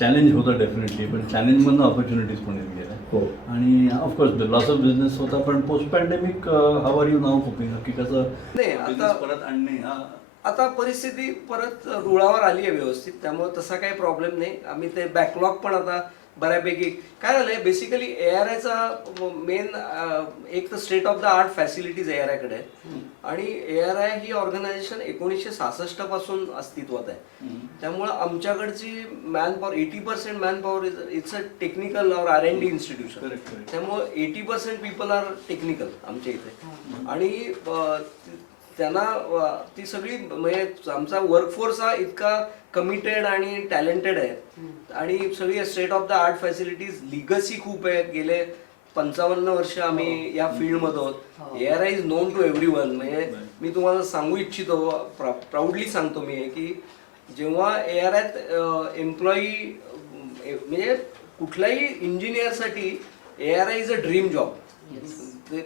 Challenge होतं definitely, पण चॅलेंजमधनं opportunities पण येत गेल्या. हो. आणि ऑफकोर्स लॉस ऑफ बिझनेस होता, पण post pandemic how are you now coping, की कसं नाही, आता business परत आणणे आता परिस्थिती परत रुळावर आली आहे व्यवस्थित, त्यामुळे तसा काही प्रॉब्लेम नाही. आम्ही ते बॅकलॉग पण आता बऱ्यापैकी काय झालंय, बेसिकली ARIचा मेन एक तर state of the art facilities ARIकडे आहे. आणि ARI ही ऑर्गनायझेशन 1966 पासून अस्तित्वात आहे. त्यामुळं आमच्याकडची manpower 80% manpower it's a technical और R&D इन्स्टिट्यूशन. त्यामुळं 80% पीपल आर टेक्निकल आमच्या इथे. आणि त्यांना ती सगळी म्हणजे आमचा वर्कफोर्स हा इतका कमिटेड आणि टॅलेंटेड आहे. आणि सगळी state of the art facilities, legacy खूप आहे. गेले 55 वर्ष आम्ही या फील्डमध्ये आहोत. ARI is known to everyone. म्हणजे मी तुम्हाला सांगू इच्छितो, प्राऊडली सांगतो मी, की जेव्हा ARIत एम्प्लॉई म्हणजे कुठल्याही इंजिनियरसाठी ARI is a dream job. ते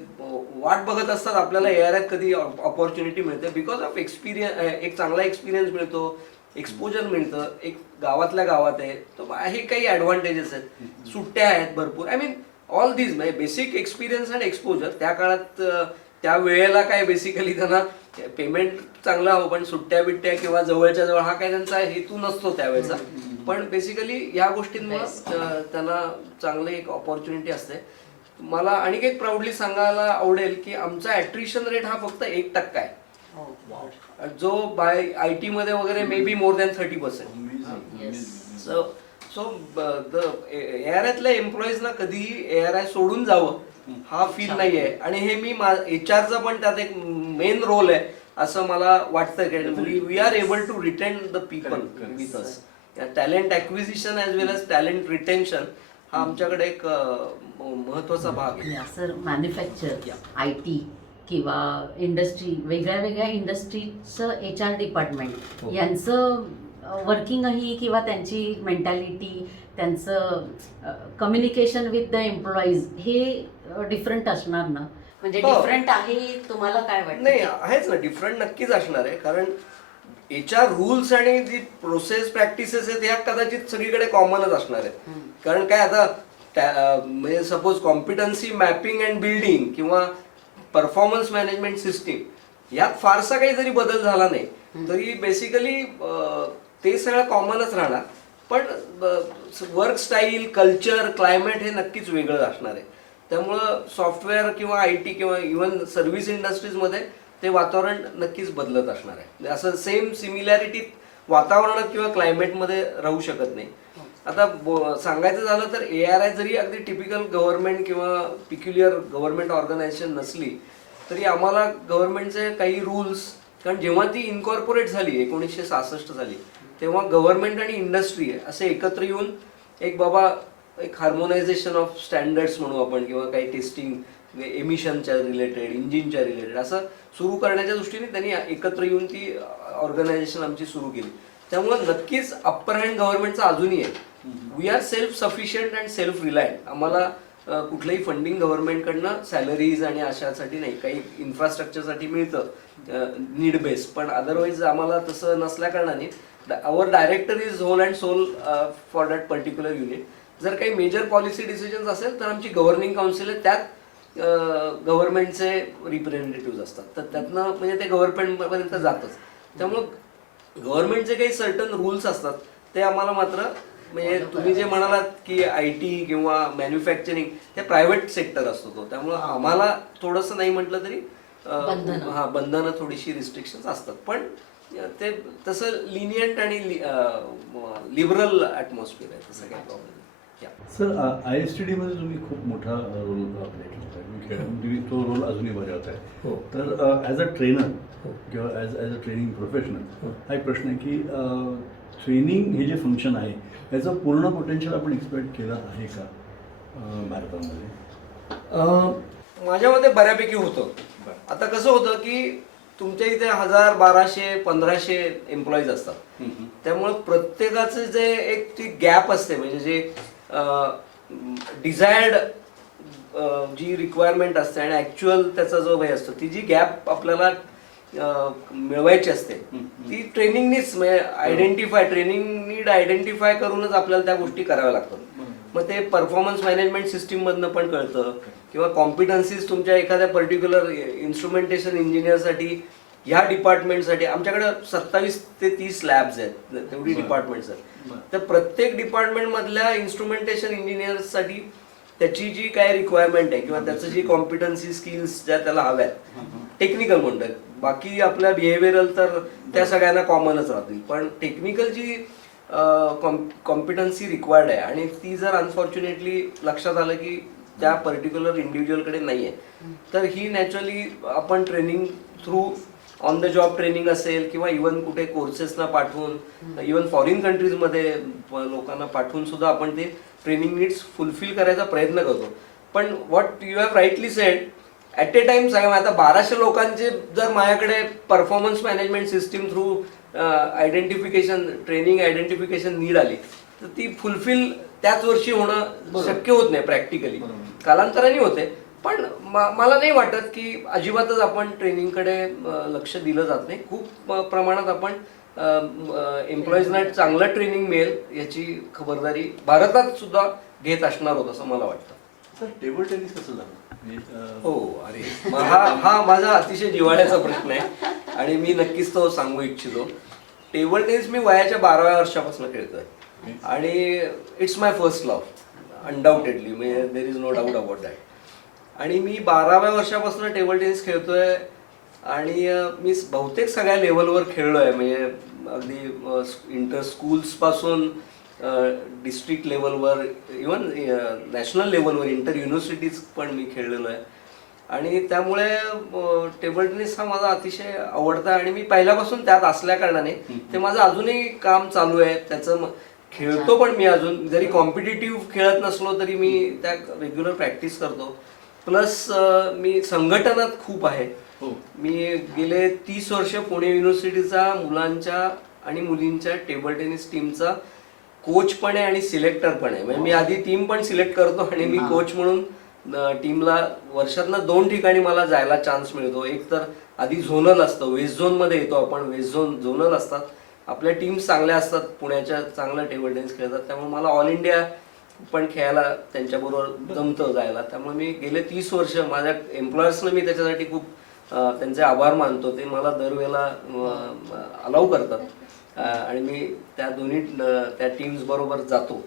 वाट बघत असतात आपल्याला ARIत कधी ऑपॉर्च्युनिटी मिळते. बिकॉज ऑफ एक्सपिरियन्स, एक चांगला एक्सपिरियन्स मिळतो, एक्सपोजर मिळतं, एक गावातल्या गावात आहे, तर हे काही ॲडव्हान्टेजेस आहेत. सुट्ट्या आहेत भरपूर. आय मीन ऑल दीज म्हणजे बेसिक एक्सपिरियन्स अँड एक्सपोजर. त्या काळात त्या वेळेला काय बेसिकली त्यांना पेमेंट चांगला हवं, पण सुट्ट्या बिट्ट्या किंवा जवळच्या जवळ हा काही त्यांचा हेतू नसतो त्यावेळेचा. पण बेसिकली ह्या गोष्टींमुळे त्यांना चांगली एक ऑपॉर्च्युनिटी असते. मला आणखी एक प्राऊडली सांगायला आवडेल की आमचा ॲट्रिशन रेट हा फक्त 1% आहे, जो बाय IT मध्ये वगैरे may be more than 30%. So ARIतल्या एम्प्लॉईजना कधीही ARI सोडून जावं हा फील नाही आहे. आणि हे मी HR पण त्यात एक मेन रोल आहे असं मला वाटतं की we are able to retain the people with us. Talent acquisition as well as talent retention हा आमच्याकडे एक महत्वाचा भाग आहे. सर, मॅन्युफॅक्चर, IT किंवा इंडस्ट्री, वेगळ्या वेगळ्या इंडस्ट्रीचं HR डिपार्टमेंट यांचं वर्किंगही किंवा त्यांची मेंटॅलिटी, त्यांचं कम्युनिकेशन विथ द एम्प्लॉईज हे डिफरंट असणार ना? म्हणजे डिफरंट आहे, तुम्हाला काय वाटतं? नाही, आहेच ना, डिफरंट नक्कीच असणार आहे. कारण HR रूल्स आणि जी प्रोसेस प्रॅक्टिसेस आहेत ह्या कदाचित सगळीकडे कॉमनच असणार आहेत. कारण काय आता म्हणजे suppose competency mapping and building किंवा परफॉर्मन्स मॅनेजमेंट सिस्टीम यात फारसा काही जरी बदल झाला नाही तरी बेसिकली ते सगळं कॉमनच राहणार. पण वर्क स्टाईल, कल्चर, क्लायमेट हे नक्कीच वेगळं असणार आहे. त्यामुळं सॉफ्टवेअर किंवा IT किंवा इव्हन सर्व्हिस इंडस्ट्रीजमध्ये ते वातावरण नक्कीच बदलत असणार आहे. असं सेम सिमिलॅरिटी वातावरणात किंवा क्लायमेटमध्ये राहू शकत नाही. आता सांगायचं झालं तर ARI जरी अगदी टिपिकल गव्हर्नमेंट किंवा पिक्युलियर गव्हर्नमेंट ऑर्गनायझेशन नसली तरी आम्हाला गव्हर्नमेंटचे काही रूल्स, कारण जेव्हा ती इन्कॉर्पोरेट झाली 1966 साली, तेव्हा गव्हर्नमेंट आणि इंडस्ट्री असे एकत्र येऊन एक हार्मोनायझेशन ऑफ स्टँडर्ड्स म्हणू आपण, किंवा काही टेस्टिंग एमिशनच्या रिलेटेड, इंजिनच्या रिलेटेड असं सुरू करण्याच्या दृष्टीने त्यांनी एकत्र येऊन ती ऑर्गनायझेशन आमची सुरू केली. त्यामुळे नक्कीच अप्पर हँड गव्हर्नमेंटचा अजूनही आहे. We are self sufficient and self reliant. आम्हाला कुठलंही फंडिंग गव्हर्नमेंटकडनं सॅलरीज आणि अशासाठी नाही, काही इन्फ्रास्ट्रक्चरसाठी मिळतं नीड बेस, पण अदरवाईज आम्हाला तसं नसल्या कारणाने our director is whole and sole for that particular unit. जर काही मेजर पॉलिसी डिसिजन्स असेल तर आमची गव्हर्निंग काउन्सिल आहे, त्यात गव्हर्नमेंटचे रिप्रेझेंटेटिव्ह असतात, तर त्यातनं म्हणजे ते गव्हर्नमेंटपर्यंत जातच. त्यामुळं गव्हर्नमेंटचे काही सर्टन रूल्स असतात ते आम्हाला मात्र, म्हणजे तुम्ही जे म्हणालात की IT किंवा मॅन्युफॅक्चरिंग ते प्रायव्हेट सेक्टर असतो तो, त्यामुळं आम्हाला थोडंसं नाही म्हटलं तरी बंधनं, थोडीशी रिस्ट्रिक्शन्स असतात. पण ते तसं लिनियंट आणि लिबरल ॲटमॉस्फिअर आहे, तसं काही प्रॉब्लेम नाही. सर, ISTD मध्ये तुम्ही खूप मोठा रोल प्ले केला आहे, तुम्ही तो रोल अजूनही बजावत आहे. तर ॲज अ ट्रेनर किंवा ॲज अ ट्रेनिंग प्रोफेशनल हा एक प्रश्न आहे की ट्रेनिंग हे जे फंक्शन आहे याचं पूर्ण पोटेन्शियल आपण एक्सपेक्ट केलं आहे का भारतामध्ये? माझ्या मते बऱ्यापैकी होतं. आता कसं होतं की तुमच्या इथे 1000, 1200, 1500 एम्प्लॉईज असतात. त्यामुळे प्रत्येकाचं जे एक ती गॅप असते, म्हणजे जे डिझायर्ड जी रिक्वायरमेंट असते आणि ॲक्च्युअल त्याचा जो हे असतो, ती जी गॅप आपल्याला मिळवायची असते ती ट्रेनिंगनीच म्हणजे ट्रेनिंग नीड आयडेंटिफाय करूनच आपल्याला त्या गोष्टी कराव्या लागतात. मग ते परफॉर्मन्स मॅनेजमेंट सिस्टीम मधनं पण कळतं किंवा कॉम्पिटन्सीज तुमच्या एखाद्या पर्टिक्युलर इन्स्ट्रुमेंटेशन इंजिनियरसाठी ह्या डिपार्टमेंटसाठी आमच्याकडे 27 ते 30 लॅब्स आहेत, तेवढी डिपार्टमेंट्स आहेत. तर प्रत्येक डिपार्टमेंट मधल्या इन्स्ट्रुमेंटेशन इंजिनियर्ससाठी त्याची जी काय रिक्वायरमेंट आहे किंवा त्याचं जी कॉम्पिटन्सी स्किल्स ज्या त्याला हव्यात टेक्निकल म्हणतात, बाकी आपल्या बिहेवियरल तर त्या सगळ्यांना कॉमनच राहतील, पण टेक्निकल जी कॉम्पिटन्सी रिक्वायर्ड आहे आणि ती जर अनफॉर्च्युनेटली लक्षात आलं की त्या पर्टिक्युलर इंडिव्हिज्युअलकडे नाही आहे, तर ही नॅचरली आपण training through on the job training असेल किंवा इव्हन कुठे कोर्सेसना पाठवून, इव्हन फॉरेन कंट्रीजमध्ये लोकांना पाठवून सुद्धा आपण ते ट्रेनिंग नीड्स फुलफिल करायचा प्रयत्न करतो. पण what you have rightly sed, at a time सांगा आता 1200 लोकांचे जर माझ्याकडे performance management system through training identification need आली तर ती फुलफिल त्याच वर्षी होणं शक्य होत नाही प्रॅक्टिकली, कालांतराने होते. पण मला नाही वाटत की अजिबातच आपण ट्रेनिंगकडे लक्ष दिलं जात नाही. खूप प्रमाणात आपण एम्प्लॉईजना चांगलं ट्रेनिंग मिळेल याची खबरदारी भारतात सुद्धा घेत असणार होत असं मला वाटतं. सर, टेबल टेनिस कसं झालं? हो, अरे हा माझा अतिशय जिव्हाळ्याचा प्रश्न आहे आणि मी नक्कीच तो सांगू इच्छितो. टेबल टेनिस मी वयाच्या 12व्या वर्षापासून खेळतोय आणि it's my first love undoubtedly, म्हणजे there is no doubt about that. आणि मी 12व्या वर्षापासून टेबल टेनिस खेळतोय आणि मी बहुतेक सगळ्या लेवलवर खेळलोय, म्हणजे अगदी इंटर स्कूल्स पासून डिस्ट्रिक्ट लेवलवर, इवन नॅशनल लेवलवर, इंटर युनिव्हर्सिटीज पण मी खेळलेलो आहे. आणि त्यामुळे टेबल टेनिस हा माझा अतिशय आवडता आणि मी पहिल्यापासून त्यात असल्या कारणाने ते माझं अजूनही काम चालू आहे. त्याचं खेळतो पण मी अजून, जरी कॉम्पिटिटिव्ह खेळत नसलो तरी मी त्या रेग्युलर प्रॅक्टिस करतो. प्लस मी संघटनात खूप आहे. मी गेले 30 वर्ष पुणे युनिव्हर्सिटीचा मुलांच्या आणि मुलींच्या टेबल टेनिस टीमचा कोच पण आहे आणि सिलेक्टर पण आहे. म्हणजे मी आधी टीम पण सिलेक्ट करतो आणि मी कोच म्हणून टीमला वर्षातनं 2 ठिकाणी मला जायला चान्स मिळतो. एक तर आधी झोनल असतं, वेस्ट झोनमध्ये येतो आपण, वेस्ट झोनल असतात, आपल्या टीम्स चांगल्या असतात, पुण्याच्या चांगलं टेबल टेनिस खेळतात, त्यामुळे मला ऑल इंडिया पण खेळायला त्यांच्याबरोबर जमतं जायला. त्यामुळे मी गेले 30 वर्ष माझ्या एम्प्लॉयर्सनं मी त्याच्यासाठी खूप त्यांचे आभार मानतो. ते मला दरवेळेला अलाउ करतात आणि मी त्या दोन्ही त्या टीम्स बरोबर जातो.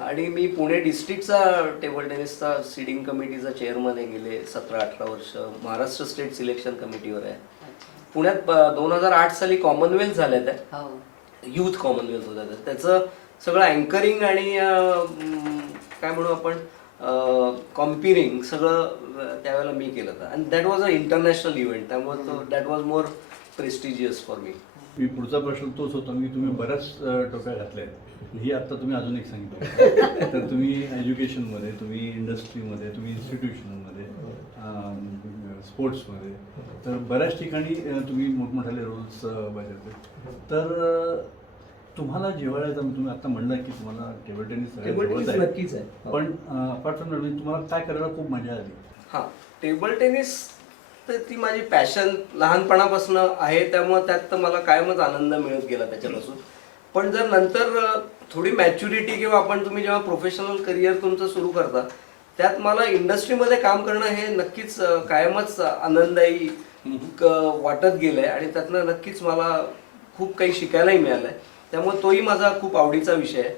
आणि मी पुणे डिस्ट्रिक्टचा टेबल टेनिसचा सीडिंग कमिटीचा चेअरमन आहे गेले 17-18 वर्ष. महाराष्ट्र स्टेट सिलेक्शन कमिटीवर आहे. पुण्यात 2008 साली कॉमनवेल्थ झाल्या त्या, युथ कॉमनवेल्थ होत्या, त्याचं सगळं अँकरिंग आणि काय म्हणू आपण कॉम्पिरिंग सगळं त्यावेळेला मी केलं होतं. And that was a international event, त्यामुळे that was more prestigious for me. मी पुढचा प्रश्न तोच होता की तुम्ही बऱ्याच टोप्या घातल्या आहेत, ही आत्ता तुम्ही अजून एक सांगितलं. तर तुम्ही एज्युकेशनमध्ये, तुम्ही इंडस्ट्रीमध्ये, तुम्ही इन्स्टिट्यूशनमध्ये, स्पोर्ट्समध्ये, तर बऱ्याच ठिकाणी तुम्ही मोठमोठाले रोल्स बजावले. तर तुम्हाला जिव्हाळ्याचा, तुम्ही आता म्हणलं की तुम्हाला टेबल टेनिस नक्कीच आहे, पण अपार्ट फ्रॉम दॅट तुम्हाला काय करायला खूप मजा आली? हां, टेबल टेनिस तर ती माझी पॅशन लहानपणापासून आहे, त्यामुळे त्यात तर मला कायमच आनंद मिळत गेला त्याच्यापासून. पण जर नंतर थोडी मॅच्युरिटी किंवा तुम्ही जेव्हा प्रोफेशनल करिअर तुमचं सुरू करता, त्यात मला इंडस्ट्रीमध्ये काम करणं हे नक्कीच कायमच आनंददायी वाटत गेलंय आणि त्यातनं नक्कीच मला खूप काही शिकायलाही मिळालंय. त्यामुळे तोही माझा खूप आवडीचा विषय आहे.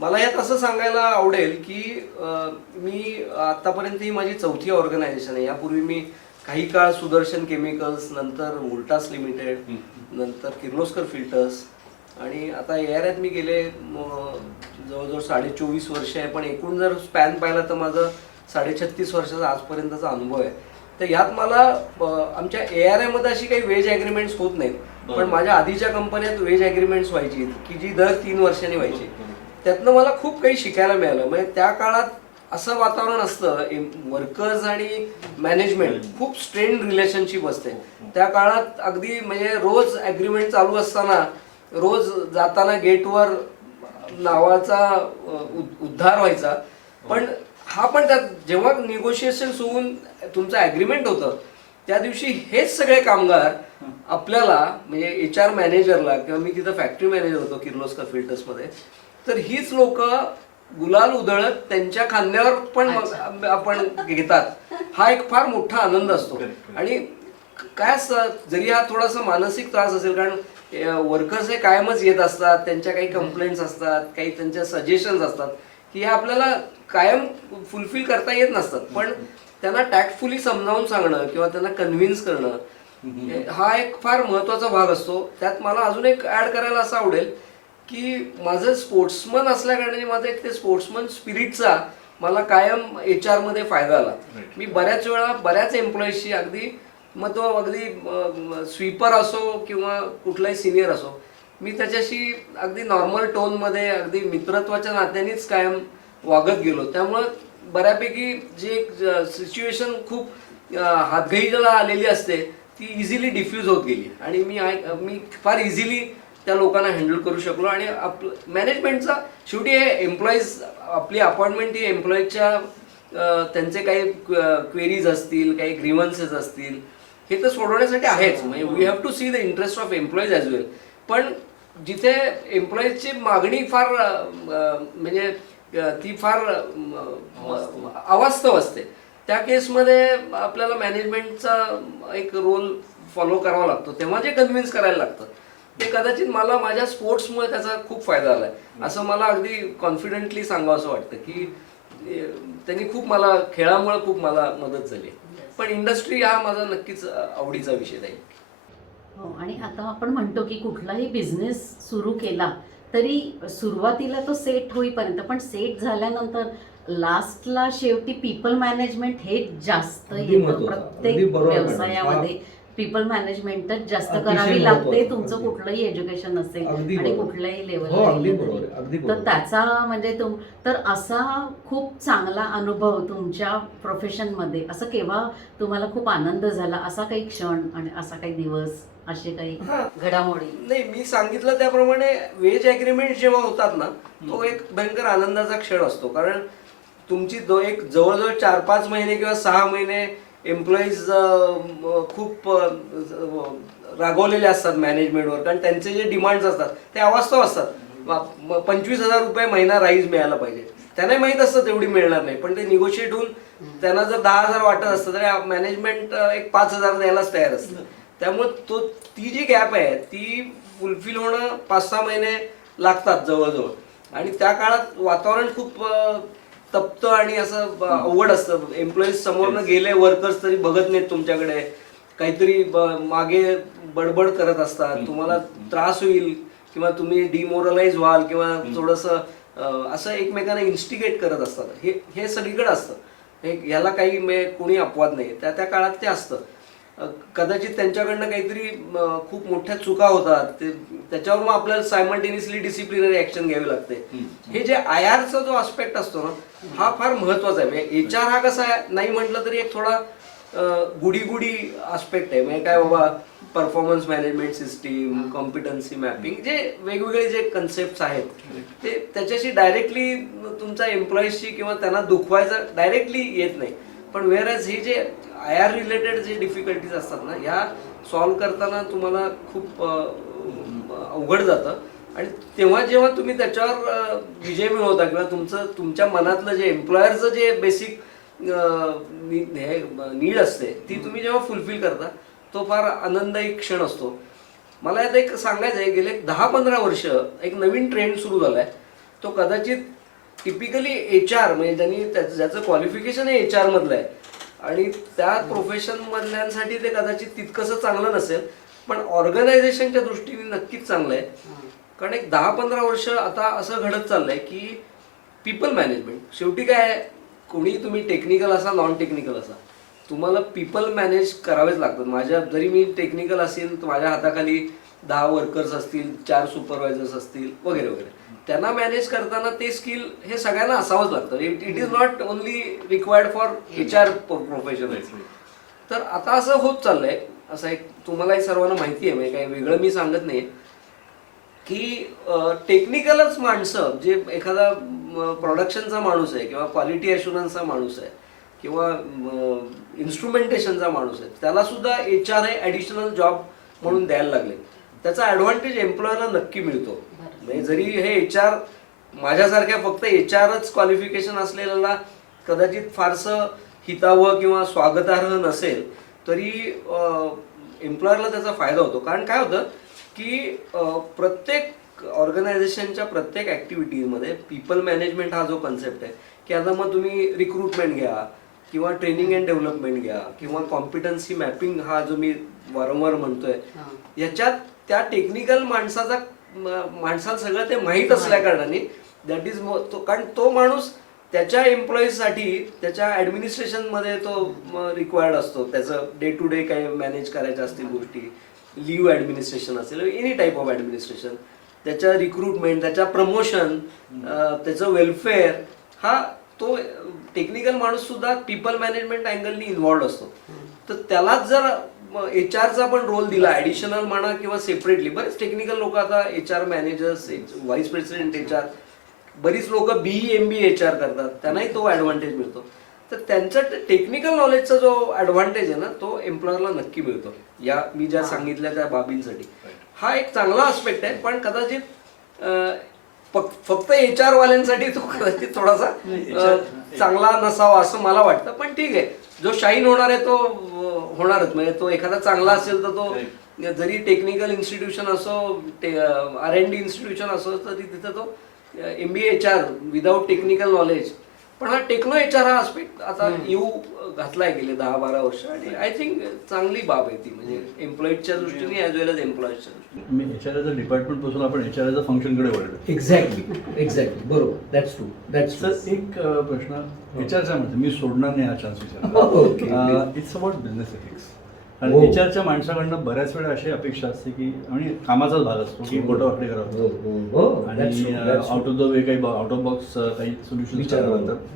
मला यात असं सांगायला आवडेल की मी आतापर्यंत ही माझी 4थी ऑर्गनायझेशन आहे. यापूर्वी मी काही काळ सुदर्शन केमिकल्स, नंतर वोल्टास लिमिटेड, नंतर किर्लोस्कर फिल्टर्स आणि आता ARIत मी गेले जवळजवळ 24.5 वर्ष आहे. पण एकूण जर स्पॅन पाहिला तर माझं 36.5 वर्षाचा आजपर्यंतचा अनुभव आहे. तर यात मला आमच्या ARIमध्ये अशी काही वेज ॲग्रीमेंट्स होत नाहीत, पण माझ्या आधीच्या कंपन्यात वेज ॲग्रीमेंट्स व्हायची की जी दर 3 वर्षांनी व्हायची. त्यातनं मला खूप काही शिकायला मिळालं. म्हणजे त्या काळात असं वातावरण असतं, वर्कर्स आणि मॅनेजमेंट खूप स्ट्रेन रिलेशनशिप असते. त्या काळात अगदी म्हणजे रोज ॲग्रीमेंट चालू असताना रोज जाताना गेटवर नावाचा उद्धार व्हायचा. पण त्यात जेव्हा निगोशिएशन होऊन तुमचं ॲग्रीमेंट होतं त्या दिवशी हेच सगळे कामगार आपल्याला म्हणजे HR मॅनेजरला किंवा मी तिथं फॅक्टरी मॅनेजर होतो किर्लोस्कर फिल्टर्समध्ये, तर हीच लोक गुलाल उधळत त्यांच्या खांद्यावर पण आपण घेतात. हा एक फार मोठा आनंद असतो. आणि काय असतं, जरी हा थोडासा मानसिक त्रास असेल, कारण वर्कर्स हे कायमच येत असतात, त्यांच्या काही कंप्लेंट्स असतात, काही त्यांच्या सजेशन्स असतात की हे आपल्याला कायम फुलफिल करता येत नसतात, पण त्यांना टॅक्टफुली समजावून सांगणं किंवा त्यांना कन्व्हिन्स करणं हा एक फार महत्त्वाचा भाग असतो. त्यात मला अजून एक ॲड करायला असं आवडेल की माझं स्पोर्ट्समन असल्याकारणाने माझं एक ते स्पोर्ट्समन स्पिरिटचा मला कायम HR मध्ये फायदा आला. मी बऱ्याच वेळा बऱ्याच एम्प्लॉईजशी अगदी मग तो अगदी स्वीपर असो किंवा कुठलाही सिनियर असो, मी त्याच्याशी अगदी नॉर्मल टोनमध्ये अगदी मित्रत्वाच्या नात्यानेच कायम वागत गेलो. त्यामुळं बऱ्यापैकी जे सिच्युएशन खूप हातघाईला आलेली असते ती इझिली डिफ्यूज होत गेली आणि मी फार इझिली त्या लोकांना हँडल करू शकलो. आणि आपलं मॅनेजमेंटचा शेवटी हे एम्प्लॉईज, आपली अपॉइंटमेंट ही एम्प्लॉईजच्या त्यांचे काही क्वेरीज असतील, काही ग्रीव्हन्सेस असतील, हे तर सोडवण्यासाठी आहेच. म्हणजे we have to see the interest of employees as well. पण जिथे एम्प्लॉईजची मागणी फार म्हणजे ती फार अवास्तव असते, त्या केसमध्ये आपल्याला मॅनेजमेंटचा एक रोल फॉलो करावा लागतो. तेव्हा जे कन्व्हिन्स करायला लागतं ते कदाचित मला माझ्या स्पोर्ट्समुळे त्याचा खूप फायदा आला आहे असं मला अगदी कॉन्फिडेंटली सांगावं असं वाटतं की त्यांनी खूप मला खेळामुळे खूप मला मदत झाली. पण इंडस्ट्री हा माझा नक्कीच आवडीचा विषय राहील. हो, आणि आता आपण म्हणतो की कुठलाही बिझनेस सुरू केला तरी सुरुवातीला तो सेट होईपर्यंत, पण सेट झाल्यानंतर लास्टला शेवटी पीपल मॅनेजमेंट हे जास्त येतं. प्रत्येक व्यवसायामध्ये पीपल मॅनेजमेंटच जास्त करावी लागते, तुमचं कुठलंही एज्युकेशन असेल आणि कुठल्याही लेवल. तर त्याचा म्हणजे तर असा खूप चांगला अनुभव तुमच्या प्रोफेशनमध्ये असं केव्हा तुम्हाला खूप आनंद झाला, असा काही क्षण आणि असा काही दिवस, असे काही घडामोडी? नाही, मी सांगितलं त्याप्रमाणे वेज ॲग्रीमेंट जेव्हा होतात ना, तो एक भयंकर आनंदाचा क्षण असतो. कारण तुमची एक जवळजवळ 4-5 महिने किंवा 6 महिने एम्प्लॉईज खूप रागवलेले असतात मॅनेजमेंटवर, कारण त्यांचे जे डिमांड्स असतात ते अवास्तव असतात. 25,000 रुपये महिना राईज मिळायला पाहिजे, त्यांनाही माहीत असतं तेवढी मिळणार नाही, पण ते निगोशिएट होऊन त्यांना जर 10,000 वाटत असतं तर मॅनेजमेंट एक 5,000 द्यायलाच तयार असतं. त्यामुळे ती जी गॅप आहे ती फुलफिल होणं 5-6 महिने लागतात जवळजवळ. आणि त्या काळात वातावरण खूप तप्त आणि असं अवघड असतं. एम्प्लॉईज समोरनं गेले वर्कर्स तरी बघत नाहीत तुमच्याकडे, काहीतरी मागे बडबड करत असतात, तुम्हाला त्रास होईल किंवा तुम्ही डिमोरलाइज व्हाल किंवा थोडंसं असं एकमेकांना इन्स्टिगेट करत असतात. हे सगळीकडे असतं. ह्याला काही कोणी अपवाद नाही. त्या काळात ते असतं. कदाचित त्यांच्याकडनं काहीतरी खूप मोठ्या चुका होतात, त्याच्यावर मग आपल्याला सायमल्टेनियसली डिसिप्लिनरी ऍक्शन घ्यावी लागते. हे जे IRचा जो आस्पेक्ट असतो ना, हा फार महत्वाचा आहे. म्हणजे HR हा कसा आहे, नाही म्हटलं तरी एक थोडा गुडी आस्पेक्ट आहे. म्हणजे काय बाबा, performance management system, competency mapping, जे वेगवेगळे जे कन्सेप्ट आहेत ते त्याच्याशी डायरेक्टली तुमच्या एम्प्लॉईजशी किंवा त्यांना दुखवायचं डायरेक्टली येत नाही. पण वेअरएज हे जे IR रिलेटेड जे डिफिकल्टीज असतात ना, ह्या सॉल्व्ह करताना तुम्हाला खूप अवघड जातं. आणि तेव्हा जेव्हा तुम्ही त्याच्यावर विजय मिळवता किंवा तुमच्या मनातलं जे एम्प्लॉयरचं जे बेसिक नीड असते ती तुम्ही जेव्हा फुलफिल करता, तो फार आनंददायी क्षण असतो. मला यात एक सांगायचं आहे, गेले 10-15 वर्ष एक नवीन ट्रेंड सुरू झाला आहे. तो कदाचित टिपिकली HR म्हणजे ज्याचं क्वालिफिकेशन हे HR मधलं आहे आणि त्या प्रोफेशन मधल्यांसाठी ते कदाचित तितकंसं चांगलं नसेल, पण ऑर्गनायझेशनच्या दृष्टीने नक्कीच चांगलं आहे. कारण एक 10-15 वर्ष आता असं घडत चाललंय की पीपल मॅनेजमेंट शेवटी काय, कोणी तुम्ही टेक्निकल असा नॉन टेक्निकल असा, तुम्हाला पीपल मॅनेज करावेच लागतात. जरी मी टेक्निकल असेल तर माझ्या हाताखाली 10 वर्कर्स असतील, 4 सुपरवायझर्स असतील वगैरे वगैरे, त्यांना मॅनेज करताना ते स्किल हे सगळ्यांना असावंच लागतं. It is not only required for HR professionals. तर आता असं होत चाललंय, असं एक तुम्हालाही सर्वांना माहिती आहे, म्हणजे काही वेगळं मी सांगत नाही की टेक्निकलच माणसं, जे एखादा प्रोडक्शनचा माणूस आहे किंवा क्वालिटी ॲश्युरन्सचा माणूस आहे, किंवा इन्स्ट्रुमेंटेशनचा माणूस आहे, त्याला सुद्धा HR हे ॲडिशनल जॉब म्हणून द्यायला लागले. त्याचा ॲडव्हान्टेज एम्प्लॉयरला नक्की मिळतो. म्हणजे जरी हे HR माझ्यासारख्या फक्त HRच क्वालिफिकेशन असलेल्याला कदाचित फारसं हितावं किंवा स्वागतार्ह नसेल, तरी एम्प्लॉयरला त्याचा फायदा होतो. कारण काय होतं की प्रत्येक ऑर्गनायझेशनच्या प्रत्येक ॲक्टिव्हिटीमध्ये पीपल मॅनेजमेंट हा जो कन्सेप्ट आहे की आता मग तुम्ही रिक्रुटमेंट घ्या किंवा ट्रेनिंग अँड डेव्हलपमेंट घ्या किंवा कॉम्पिटन्सी मॅपिंग हा जो मी वारंवार म्हणतोय, याच्यात त्या टेक्निकल माणसाला सगळं ते माहीत असल्या कारणाने दॅट इज कारण तो माणूस त्याच्या एम्प्लॉईजसाठी त्याच्या ॲडमिनिस्ट्रेशनमध्ये तो रिक्वायर्ड असतो. त्याचं डे टू डे काही मॅनेज करायच्या असतील गोष्टी, लिव्ह ॲडमिनिस्ट्रेशन असेल, एनी टाईप ऑफ ॲडमिनिस्ट्रेशन, त्याच्या रिक्रुटमेंट, त्याच्या प्रमोशन, त्याचं वेलफेअर, हा तो टेक्निकल माणूस सुद्धा पीपल मॅनेजमेंट अँगलनी इन्व्हॉल्ड असतो. तर त्यालाच जर HRचा पण रोल दिला ॲडिशनल म्हणा किंवा सेपरेटली, बरेच टेक्निकल लोक आता HR managers, vice president HR, बरीच लोक BE MBA HR करतात, त्यांनाही तो ॲडव्हान्टेज मिळतो. तर त्यांचा टेक्निकल नॉलेजचा जो ॲडव्हान्टेज आहे ना, तो एम्प्लॉयरला नक्की मिळतो या मी ज्या सांगितल्या त्या बाबींसाठी. हा एक चांगला आस्पेक्ट आहे, पण कदाचित फक्त HR वाल्यांसाठी तो कदाचित थोडासा चांगला नसावा असं मला वाटतं. पण ठीक आहे, जो शाईन होणार आहे तो होणारच. म्हणजे तो एखादा चांगला असेल तर तो जरी टेक्निकल इन्स्टिट्यूशन असो, R&D इन्स्टिट्यूशन असो, तरी तिथं तो MBA HR without technical knowledge. पण हा टेक्नो HR हा आस्पेक्ट आता घातलाय गेले 10-12 वर्ष, आणि आय थिंक चांगली बाब आहे ती, म्हणजे एम्प्लॉईजच्या दृष्टीने ॲज वेल एज एम्प्लॉईजच्या दृष्टीने. मी HR डिपार्टमेंट पासून आपण HR फंक्शनकडे वळलो. एक्झॅक्टली बरोबर. That's true. सर एक प्रश्न HRच्या मध्ये मी सोडणार नाही हा चान्स विचारला. It's about business ethics. आणि HRच्या माणसाकडनं बऱ्याच वेळा अशी अपेक्षा असते की, आणि कामाचाच भाग असतो की फोटो वाकडे करावं आणि आउट ऑफ द वे काही आउट ऑफ बॉक्स काही सोल्युशन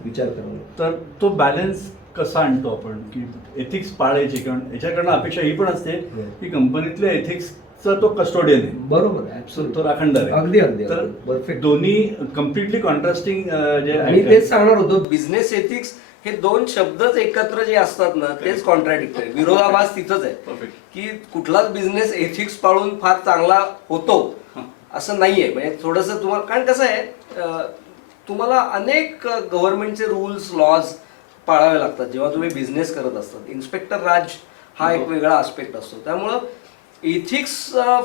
विचार करावा. तर तो बॅलन्स कसा आणतो आपण की एथिक्स पाळायचे, कारण याच्याकडनं अपेक्षा ही पण असते की कंपनीतल्या एथिक्सचा तो कस्टोडियन आहे. बरोबर, तो राखणदार आहे. अगदी तर परफेक्ट. दोन्ही कम्प्लिटली कॉन्ट्रास्टिंग जे मी तेच सांगणार होतो. बिझनेस एथिक्स हे दोन शब्दच एकत्र जे असतात ना, तेच कॉन्ट्राडिक्टरी, विरोधाभास तिथंच आहे की कुठलाच बिझनेस एथिक्स पाळून फार चांगला होतो असं नाहीये. म्हणजे थोडंसं तुम्हाला, कारण कसं आहे, तुम्हाला अनेक गव्हर्नमेंटचे रूल्स लॉज पाळावे लागतात जेव्हा तुम्ही बिझनेस करत असतात. इन्स्पेक्टर राज हा एक वेगळा आस्पेक्ट असतो. त्यामुळं एथिक्स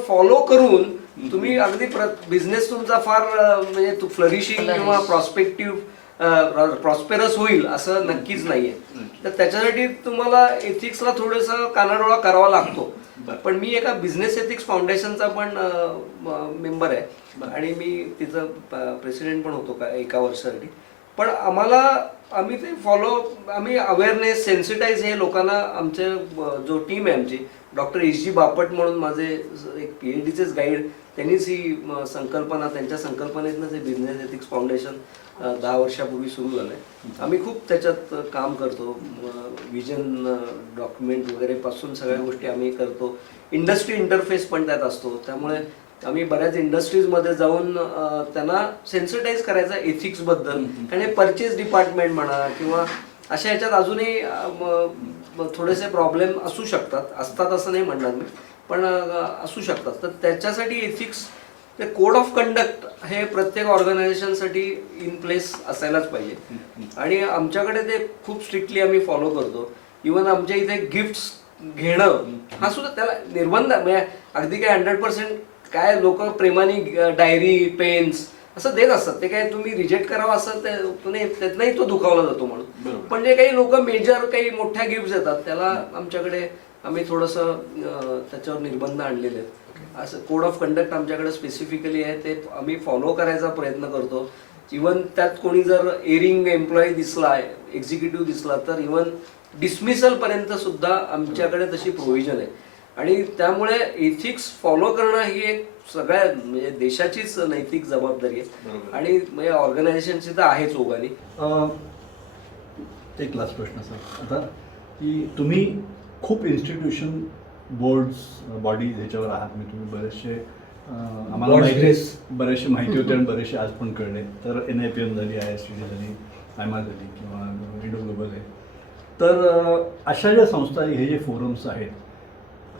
फॉलो करून तुम्ही अगदी बिझनेस तुमचा फार म्हणजे फ्लरिशिंग किंवा प्रॉस्पेरस होईल असं नक्कीच नाहीये. तर त्याच्यासाठी तुम्हाला एथिक्सला थोडंसं कानाडोळा करावा लागतो. पण मी एका बिझनेस एथिक्स फाउंडेशनचा पण मेंबर आहे आणि मी तिचं प्रेसिडेंट पण होतो एका वर्षासाठी. पण आम्ही ते आम्ही अवेअरनेस, सेन्सिटाईज हे लोकांना, आमचे जो टीम आहे आमची, डॉक्टर HG बापट म्हणून माझे एक PhDचेच गाईड, त्यांनीच ही संकल्पना, त्यांच्या संकल्पनेतनं ते बिझनेस एथिक्स फाउंडेशन 10 वर्षापूर्वी सुरू झालं आहे. आम्ही खूप त्याच्यात काम करतो. विजन डॉक्युमेंट वगैरे पासून सगळ्या गोष्टी आम्ही करतो. इंडस्ट्री इंटरफेस पण त्यात असतो. त्यामुळे आम्ही बऱ्याच इंडस्ट्रीजमध्ये जाऊन त्यांना सेन्सिटाईज करायचा एथिक्सबद्दल. कारण हे परचेस डिपार्टमेंट म्हणा किंवा अशा ह्याच्यात अजूनही थोडेसे प्रॉब्लेम असू शकतात. असतात असं नाही म्हणणार मी, पण असू शकतात. तर त्याच्यासाठी एथिक्स, ते कोड ऑफ कंडक्ट हे प्रत्येक ऑर्गनायझेशनसाठी इन प्लेस असायलाच पाहिजे. आणि आमच्याकडे ते खूप स्ट्रिक्टली आम्ही फॉलो करतो. इवन आमच्या इथे गिफ्ट्स घेणं हा सुद्धा त्याला निर्बंध, म्हणजे अगदी काय 100% काय लोक प्रेमाने डायरी, पेन्स असं देत असतात. ते काय तुम्ही रिजेक्ट करावं असं त्यातनंही तो दुखावला जातो म्हणून. पण जे काही लोक मेजर काही मोठ्या गिफ्ट देतात त्याला आमच्याकडे आम्ही थोडंसं त्याच्यावर निर्बंध आणलेले आहेत. असं कोड ऑफ कंडक्ट आमच्याकडे स्पेसिफिकली आहे, ते आम्ही फॉलो करायचा प्रयत्न करतो. इवन त्यात कोणी जर एरिंग एम्प्लॉई दिसला, एक्झिक्युटिव्ह दिसला, तर इवन डिसमिसल पर्यंत सुद्धा आमच्याकडे तशी प्रोव्हिजन आहे. आणि त्यामुळे एथिक्स फॉलो करणं ही एक सगळ्या म्हणजे देशाचीच नैतिक जबाबदारी आहे. आणि म्हणजे ऑर्गनायझेशनची तर आहेच ओघाली. एक लास्ट प्रश्न सर, आता की तुम्ही खूप इन्स्टिट्यूशन, बोर्ड्स, बॉडीज ह्याच्यावर आहात. मी तुम्ही बरेचसे आम्हाला बरेचसे माहिती होते आणि बरेचसे आज पण कळले. तर NIPM झाली, ISTD झाली, IMA झाली किंवा इंडो ग्लोबल आहे. तर अशा ज्या संस्था हे जे फोरम्स आहेत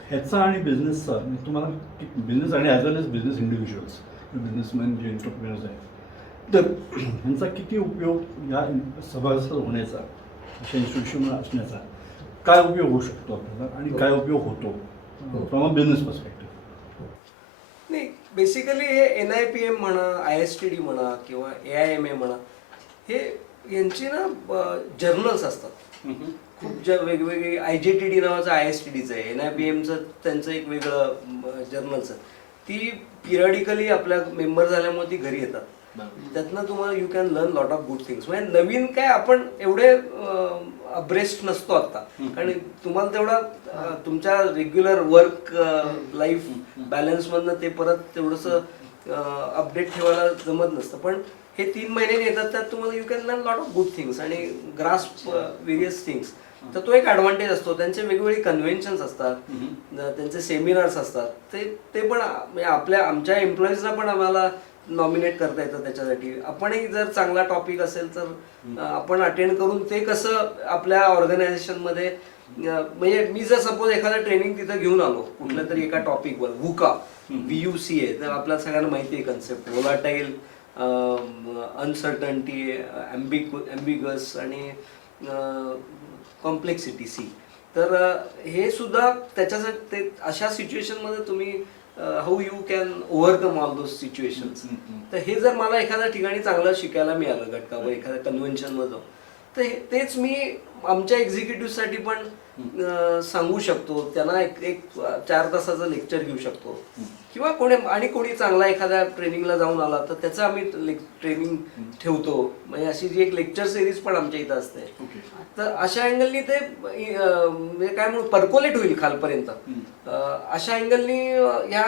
ह्याचा आणि बिझनेसचा म्हणजे तुम्हाला बिझनेस आणि as well age business individuals businessman जे एंटरप्रिनर्स आहेत तर ह्यांचा किती उपयोग या सभासद होण्याचा अशा इन्स्टिट्यूशन असण्याचा काय उपयोग होऊ शकतो आपल्याला आणि काय उपयोग होतो फ्रॉम अ बिझनेस पर्स्पेक्टिव्ह? नाही, बेसिकली हे NIPM म्हणा, ISTD म्हणा किंवा AIMA म्हणा, हे यांची ना जर्नल्स असतात. खूप वेगवेगळी IJTD नावाचं ISTDचं आहे, NIPMचं त्यांचं एक वेगळं जर्नल्स आहे. ती पिरियडिकली आपल्या मेंबर झाल्यामुळे ती घरी येतात. त्यातनं तुम्हाला you can learn lot of good things. म्हणजे नवीन काय आपण एवढे अब्रेस्ट नसतो आता, कारण तुम्हाला तेवढा तुमच्या रेग्युलर वर्क लाईफ बॅलन्समधनं ते परत तेवढंसं अपडेट ठेवायला जमत नसतं. पण हे 3 महिने येतात, त्यात तुम्हाला you can learn lot of good things आणि ग्रास्प व्हेरियस थिंग्स. तर तो एक ॲडव्हान्टेज असतो. त्यांचे वेगवेगळे कन्व्हेन्शन्स असतात, त्यांचे सेमिनार्स असतात. ते पण म्हणजे आमच्या एम्प्लॉईजला पण आम्हाला नॉमिनेट करता येतं त्याच्यासाठी. आपणही जर चांगला टॉपिक असेल तर आपण अटेंड करून ते कसं आपल्या ऑर्गनायझेशनमध्ये म्हणजे मी जर सपोज एखादं ट्रेनिंग तिथं घेऊन आलो कुठल्या तरी एका टॉपिकवर, VUCA VUCA तर आपल्याला सगळ्यांना माहिती आहे कन्सेप्ट. व्होलाटाईल, अनसर्टन्टी, ॲम्बिगस आणि कॉम्प्लेक्सिटी C. तर हे सुद्धा त्याच्यासाठी ते अशा सिच्युएशनमध्ये तुम्ही how you can overcome all those situations. तर हे जर मला एखाद्या ठिकाणी चांगलं शिकायला मिळालं घटकावर एखाद्या कन्व्हेन्शनवर जाऊन, तर तेच मी आमच्या एक्झिक्युटिव्हसाठी पण सांगू शकतो. त्यांना एक 4 तासाचं लेक्चर घेऊ शकतो किंवा कोणी चांगला एखाद्या ट्रेनिंगला जाऊन आला तर त्याचं आम्ही ट्रेनिंग ठेवतो. म्हणजे अशी जी एक लेक्चर सिरीज पण आमच्या इथं असते. तर अशा अँगलनी ते म्हणजे काय म्हणून पर्कोलेट होईल खालपर्यंत. अशा अँगलनी ह्या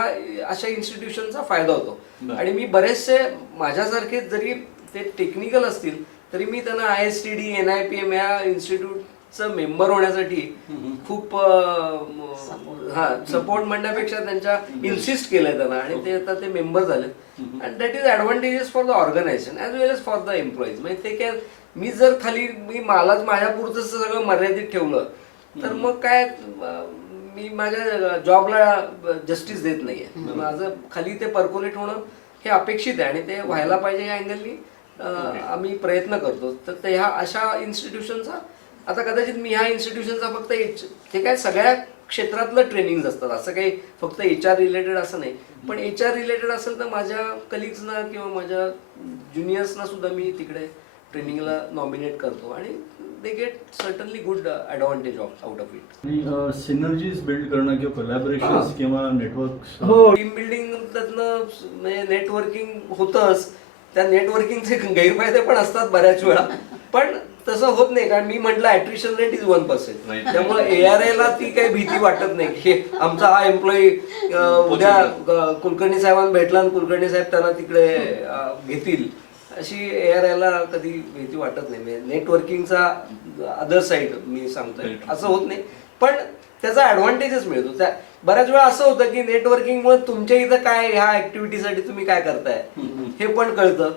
अशा इन्स्टिट्यूशनचा फायदा होतो. आणि मी बरेचसे माझ्यासारखे जरी ते टेक्निकल असतील तरी मी त्यांना ISTD NIPM या इन्स्टिट्यूटचं मेंबर होण्यासाठी खूप सपोर्ट म्हणण्यापेक्षा त्यांच्या इन्सिस्ट केलंय त्यांना आणि ते आता ते मेंबर झाले. And that is advantages for the organisation as well as for the employees. म्हणजे ते काय मी जर खाली मलाच माझ्या पुरतं सगळं मर्यादित ठेवलं तर मग काय मी माझ्या जॉबला जस्टिस देत नाहीये. माझं खाली ते पर्कोलेट होणं हे अपेक्षित आहे आणि ते व्हायला पाहिजे या अँगलनी आम्ही प्रयत्न करतो. तर ह्या अशा इन्स्टिट्यूशनचा आता कदाचित मी ह्या इन्स्टिट्यूशनचा फक्त ते काय सगळ्या क्षेत्रातलं ट्रेनिंग असतात, असं काही फक्त HR रिलेटेड असं नाही. पण HR रिलेटेड असेल तर माझ्या कलिग्सना किंवा माझ्या ज्युनियर्सना सुद्धा मी तिकडे ट्रेनिंगला नॉमिनेट करतो आणि they get certainly good advantage out of it. Synergies build करणं किंवा कोलॅबोरेशन किंवा नेटवर्क हो, टीम बिल्डिंग त्यातनं म्हणजे नेटवर्किंग होतंच. त्या नेटवर्किंगचे गैरफायदे पण असतात बऱ्याच वेळा, पण तसं होत नाही. कारण मी म्हटलं ॲट्रिशन रेट इज 1%. त्यामुळे ARA ला ती काही भीती वाटत नाही की आमचा हा एम्प्लॉई उद्या कुलकर्णी साहेबांना भेटला आणि कुलकर्णी साहेब त्यांना तिकडे घेतील, अशी ARA ला कधी भीती वाटत नाही. नेटवर्किंगचा अदर साईड मी सांगतोय असं होत नाही, पण त्याचा ॲडव्हान्टेजच मिळतो. त्या बऱ्याच वेळा असं होतं की नेटवर्किंगमुळे तुमच्या इथं काय ह्या ऍक्टिव्हिटीसाठी तुम्ही काय करताय हे पण कळतं.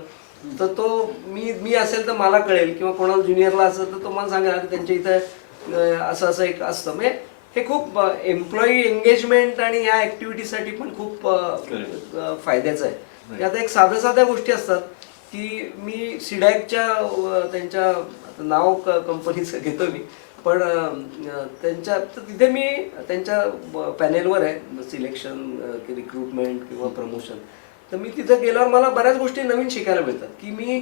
तर तो मी असेल तर मला कळेल किंवा कोणाला ज्युनियरला असेल तर तो मला सांगेल त्यांच्या इथं असं एक असतं. म्हणजे हे खूप एम्प्लॉई एंगेजमेंट आणि ह्या ऍक्टिव्हिटीसाठी पण खूप फायद्याचं आहे. आता एक साध्या गोष्टी असतात की मी सिडॅकच्या त्यांच्या नाव कंपनीचं घेतो मी, पण त्यांच्या तिथे मी त्यांच्या पॅनेलवर आहे सिलेक्शन रिक्रुटमेंट किंवा प्रमोशन. तर मी तिथं गेल्यावर मला बऱ्याच गोष्टी नवीन शिकायला मिळतात की मी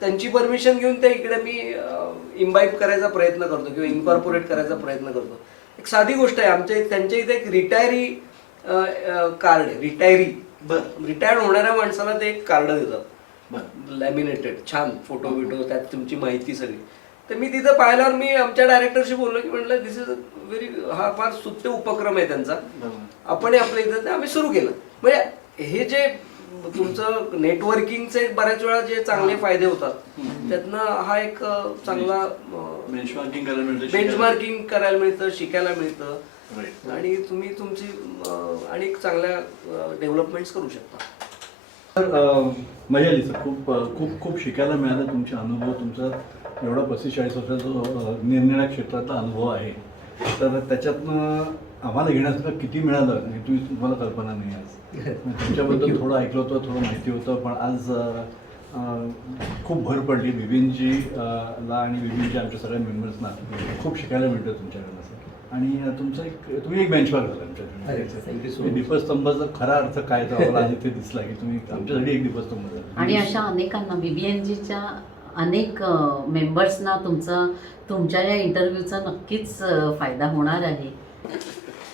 त्यांची परमिशन घेऊन त्या इकडे मी इम्बाईब करायचा प्रयत्न करतो किंवा इन्कॉर्पोरेट करायचा प्रयत्न करतो. एक साधी गोष्ट आहे, त्यांच्या इथे एक रिटायरी कार्ड आहे. रिटायर्ड होणाऱ्या माणसाला ते एक कार्ड देतात लॅमिनेटेड, छान फोटो बिटो त्यात तुमची माहिती सगळी. तर मी तिथं पाहिल्यावर मी आमच्या डायरेक्टरशी बोललो की म्हटलं दिस इज व्हेरी हा फार स्तुत्य उपक्रम आहे त्यांचा, आपण आपल्या इथं आम्ही सुरू केलं. म्हणजे हे जे तुमचं नेटवर्किंगचे बऱ्याच वेळा जे चांगले फायदे होतात त्यातनं हा एक चांगला बेंचमार्किंग करायला मिळतं, शिकायला मिळतं आणि तुम्ही तुमची आणि चांगल्या डेव्हलपमेंट्स करू शकता. तर मजा आली सर, खूप शिकायला मिळालं तुमचे अनुभव, तुमचा एवढा 35-40 वर्षाचा जो निरनिराळ्या क्षेत्रातला अनुभव आहे, तर त्याच्यातनं आम्हाला घेण्यासारखं किती मिळालं हे तुम्हाला कल्पना नाही आज. तुमच्याबद्दल थोडं ऐकलं होतं, थोडं माहिती होतं, पण आज खूप भर पडली बिबिनजी ला आणि बिबिनजी आमच्या सगळ्या मेंबर्सना खूप शिकायला मिळतं तुमच्याकडनं. आणि तुमचं तुम्ही एक बेंचमार्क झाला अरे, thank you so आमच्या much. दीपस्तंभाचा खरा अर्थ काय तर आम्हाला आज इथे दिसला की तुम्ही आमच्यासाठी एक दीपस्तंभ झाला. आणि अशा अनेकांना BBNGच्या अनेक मेंबर्सना तुमच्या या इंटरव्ह्यूचा नक्कीच फायदा होणार आहे.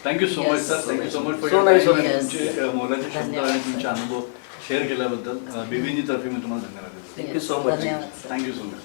Thank you so much Yes. Sir, thank you so much for So nice of you. तुमचे मोलाचे शब्द धन्यवाद, आणि sir. तुमचे अनुभव शेअर केल्याबद्दल BBNG तर्फे मी तुम्हाला धन्यवाद देतो. Thank you so much. धन्यवाद, sir. Thank you so much.